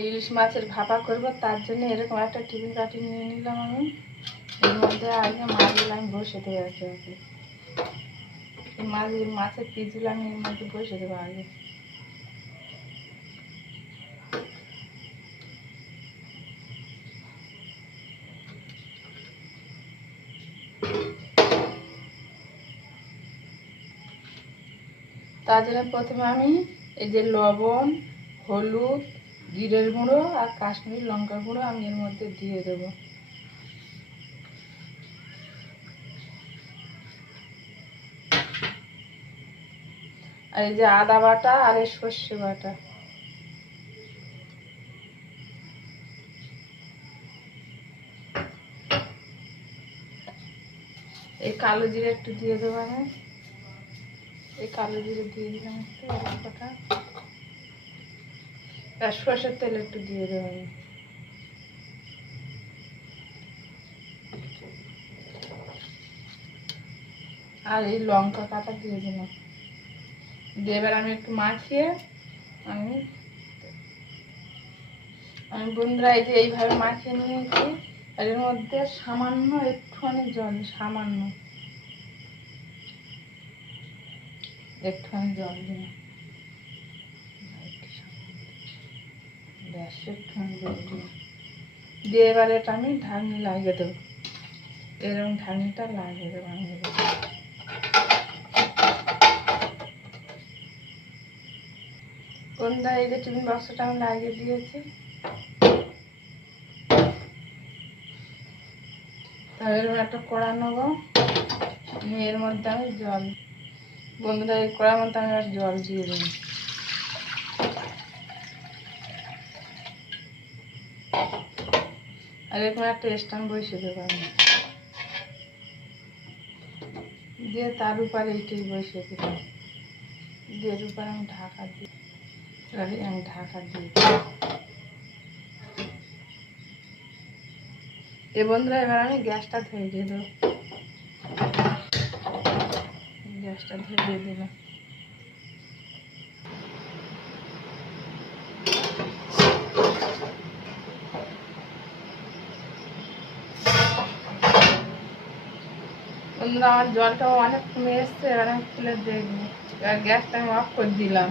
ইলিশ মাছের ভাপা করব, তার জন্য এরকম একটা টিফিন কাঠি নিয়ে নিলাম আমি। এর মধ্যে আগে মাছগুলো আমি বসে আর কি এই মাছ মাছের পিসগুলো আমি এর মধ্যে বসে দেবো আগে। তার জন্য প্রথমে আমি এই যে লবণ, হলুদ জিরের গুঁড়ো আর কাশ্মীরি লঙ্কা গুঁড়ো আমি এর মধ্যে দিয়ে দেবো। আর এই যে আদা বাটা আর এই সর্ষে বাটা। এই কালো জিরে একটু দিয়ে দেবো আমি। এই কালো জিরে দিয়ে দিলাম একটু কটা সর্ষের তেল একটু দিয়ে দেবো। আমি আর এই লঙ্কা কাটা দিয়ে দিলাম দিয়ে এবার আমি একটু মাখিয়ে আমি আমি বন্ধুরা এই যে এইভাবে মাখিয়ে নিয়েছি আর এর মধ্যে সামান্য একটুখানি জল, সামান্য। একটুখানি জল দিলাম। দিলাম দিয়ে এবার এটা আমি ঢাকনি লাগিয়ে দেবো। এরকম ঢাকনিটা লাগিয়ে দেবো আমি। কোনটা এই যে টিফিন বক্সটা আমি লাগিয়ে দিয়েছি? তাহলে এরকম একটা কড়া নেব। নিয়ে এর মধ্যে আমি জল বন্ধুরা, এই কড়ার মধ্যে আমি আর জল দিয়ে দেবো আর এরকম একটা স্ট্যান্ড বসিয়ে দেবো আমি দিয়ে তার উপরে এইটাই বসিয়ে দিলাম দিয়ে এর উপরে আমি ঢাকা দিই আমি ঢাকা দিয়ে দিই এ বন্ধুরা, এবার আমি গ্যাসটা ধরিয়ে দেবো। গ্যাসটা ধরিয়ে দিলাম। বন্ধুরা আমার জলটা অনেক কমে এসছে, এবার আমি খুলে দেখব এবার গ্যাসটা আমি অফ করে দিলাম।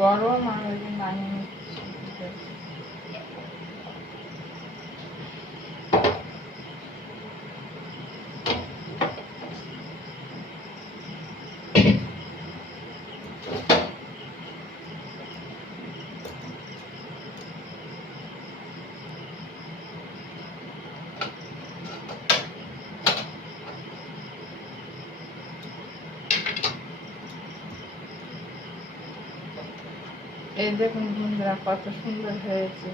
গরম আর ওই জন্য নামিয়ে এই দেখুন বন্ধুরা, কত সুন্দর হয়েছে।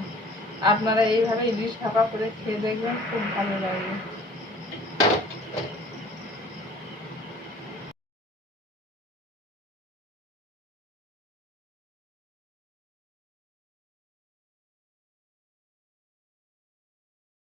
আপনারা এইভাবে ইলিশ ভাপা করে খেয়ে দেখবেন, খুব ভালো লাগবে।